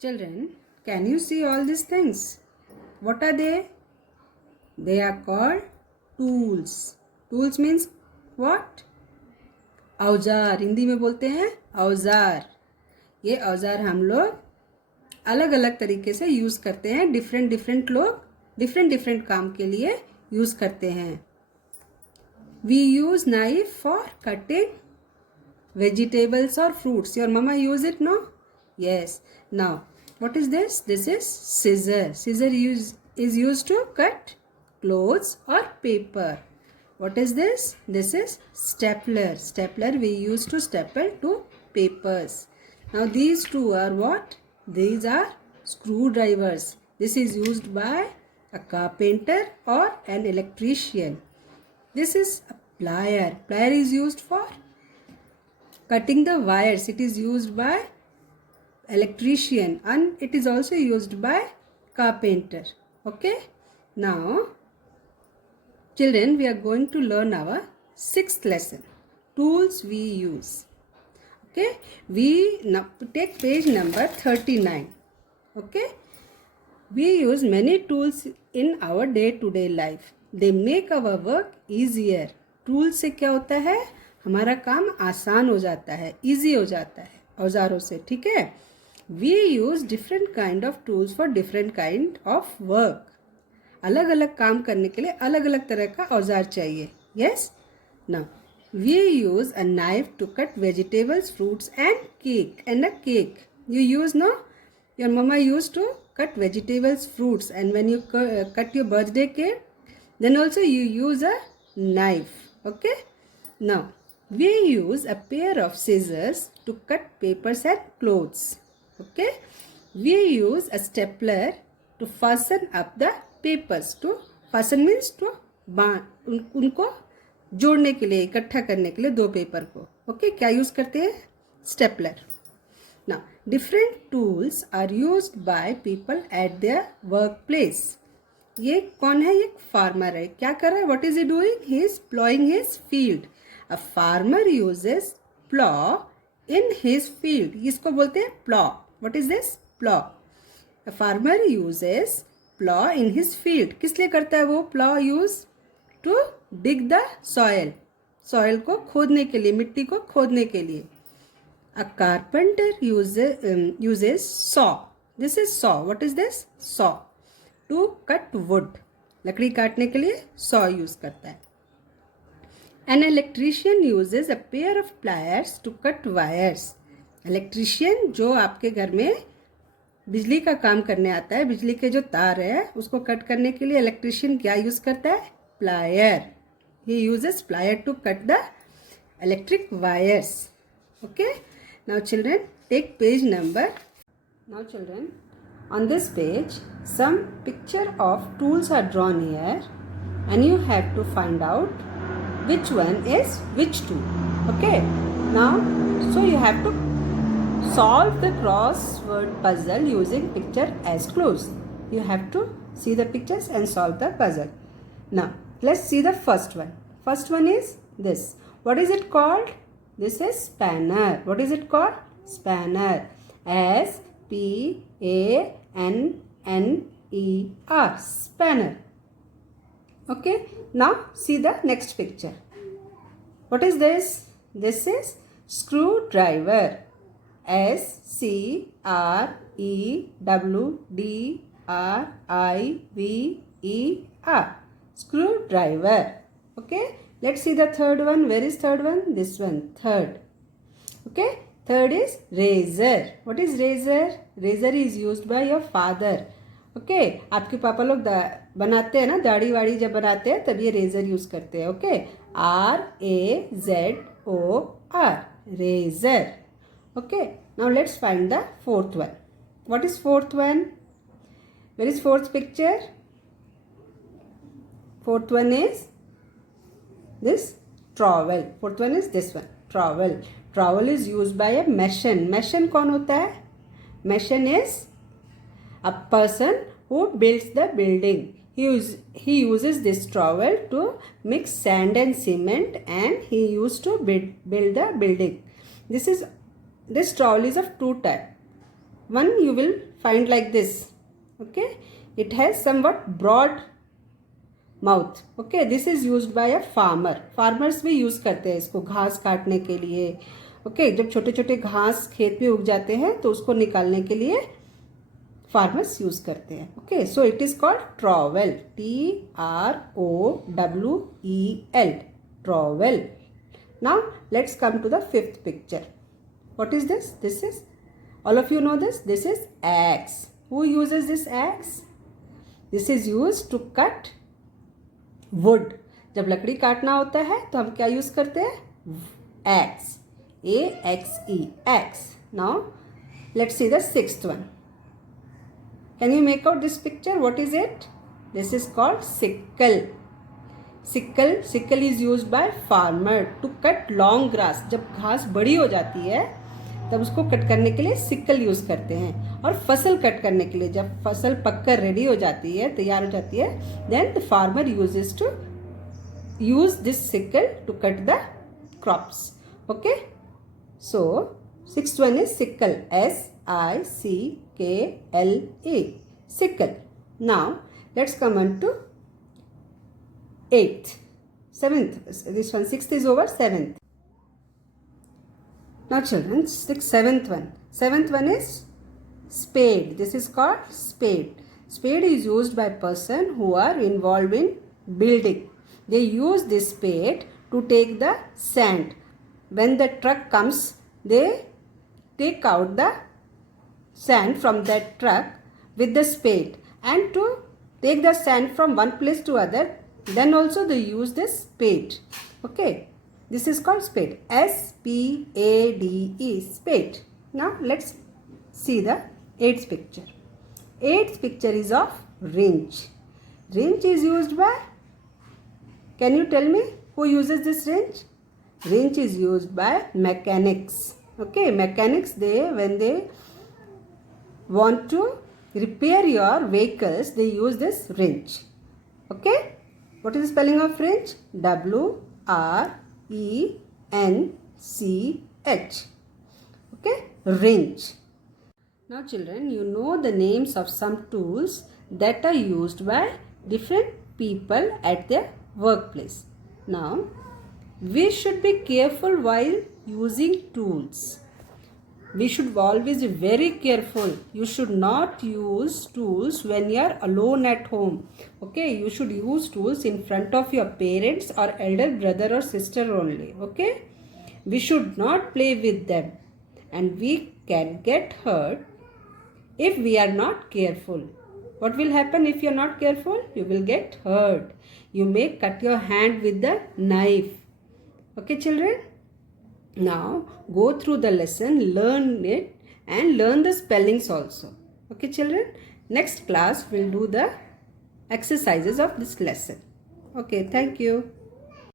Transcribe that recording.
Children, can you see all these things? What are they? They are called tools. Tools means what? औजार. हिंदी में बोलते हैं औजार. ये औजार हम लोग अलग अलग तरीके से यूज़ करते हैं. डिफरेंट लोग डिफरेंट काम के लिए यूज़ करते हैं. We use knife for cutting vegetables or fruits. Your mama use it, no? Yes. Now, what is this? This is scissor. Scissor is used to cut clothes or paper. What is this? This is stapler. Stapler we use to staple to papers. Now, these two are what? These are screwdrivers. This is used by a carpenter or an electrician. This is a plier. Plier is used for cutting the wires. It is used by electrician and it is also used by carpenter. Okay. Now, children, we are going to learn our 6th lesson. Tools we use. Okay. We now take page number 39. Okay. We use many tools in our day-to-day life. They make our work easier. Tool से क्या होता है? हमारा काम आसान हो जाता है, इजी हो जाता है औजारों से. ठीक है. We use different kind of tools for different kind of work. अलग अलग काम करने के लिए अलग अलग तरह का औजार चाहिए. Yes. Now we use a knife to cut vegetables, fruits and cake. And a cake you use, no? Your mama used to cut vegetables, fruits, and when you cut your birthday cake, then also you use a knife. Okay. Now we use a pair of scissors to cut papers and clothes. Okay. We use a stapler to fasten up the papers. To fasten means to उनको जोड़ने के लिए, इकट्ठा करने के लिए दो paper को. ओके. क्या यूज करते हैं? Stapler. Now, different tools are used by people at their workplace. ये कौन है? ये फार्मर है. क्या कर रहा है? What is he doing? He is plowing his field. A farmer uses plow in his field. इसको बोलते हैं plow. What is this? Plow. A farmer uses plow in his field. किस लिए करता है वो plow use? To dig the soil. Soil को खोदने के लिए, मिट्टी को खोदने के लिए. A carpenter uses saw. This is saw. What is this? Saw. To cut wood. लकड़ी काटने के लिए saw use करता है. An electrician uses a pair of pliers to cut wires. Electrician जो आपके घर में बिजली का काम करने आता है, बिजली के जो तार है उसको कट करने के लिए electrician क्या use करता है? Plier. He uses plier to cut the electric wires. Okay. Now children, take page number. Now children, on this page, some picture of tools are drawn here and you have to find out which one is which tool. Okay. Now, so you have to solve the crossword puzzle using picture as clues. You have to see the pictures and solve the puzzle. Now, let's see the first one. First one is this. What is it called? This is spanner. What is it called? Spanner. S-P-A-N-N-E-R. Spanner. Okay. Now see the next picture. What is this? This is screwdriver. S-C-R-E-W-D-R-I-V-E-R. Screwdriver. Okay. Let's see the third one. Where is third one? This one. Third. Okay. Third is razor. What is razor? Razor is used by your father. Okay. आपके पापा लोग बनाते हैं ना, दाढ़ी वाड़ी जब बनाते हैं तब ये रेजर यूज करते हैं. Okay. R-A-Z-O-R. Razor. Okay. Now let's find the fourth one. What is fourth one? Where is fourth picture? Fourth one is this trowel. Fourth one is this one. Trowel. Trowel is used by a mason. Mason कौन होता है? Mason is a person who builds the building. He uses this trowel to mix sand and cement and he used to build the building. This trowel is of two types. one you will find like this. Okay, it has somewhat broad mouth. Okay, this is used by a farmer. Farmers भी use करते हैं इसको घास काटने के लिए. Okay, जब छोटे छोटे घास खेत में उग जाते हैं तो उसको निकालने के लिए फार्मर्स यूज करते हैं. Okay, so it is called trowel. TROWEL, trowel. Now let's come to the fifth picture. What is this? This is, all of you know this, this is axe. Who uses this axe? This is used to cut wood. जब लकड़ी काटना होता है तो हम क्या use करते हैं? axe. AXE, axe. Now let's see the sixth one. Can you make out this picture? What is it? This is called sickle. Sickle is used by farmer to cut long grass. जब घास बड़ी हो जाती है तब उसको cut करने के लिए सिकल यूज करते हैं. और फसल कट करने के लिए जब फसल पककर रेडी हो जाती है, तैयार हो जाती है, then the farmer use this sickle to cut the crops. Okay, so sixth one is sickle. SICKLE, sickle. Now let's come on to seventh. This one, sixth is over, seventh. Now children, seventh one is spade. This is called spade. Spade is used by person who are involved in building. They use this spade to take the sand. When the truck comes, they take out the sand from that truck with the spade, and to take the sand from one place to other, then also they use this spade. Okay, this is called spade. SPADE, spade. Now let's see the eighth picture. Eighth picture is of wrench. Wrench is used by, can you tell me who uses this wrench? Wrench is used by mechanics. Okay, mechanics, when they want to repair your vehicles, they use this wrench. Okay, what is the spelling of wrench? WRENCH. Okay, wrench. Now children, you know the names of some tools that are used by different people at their workplace. Now we should be careful while using tools. We should always be very careful. You should not use tools when you are alone at home. Okay, you should use tools in front of your parents or elder brother or sister only. Okay, we should not play with them, and we can get hurt if we are not careful. What will happen if you are not careful? You will get hurt. You may cut your hand with the knife. Okay children, now go through the lesson, learn it, and learn the spellings also. Okay children, next class we'll do the exercises of this lesson. Okay, thank you.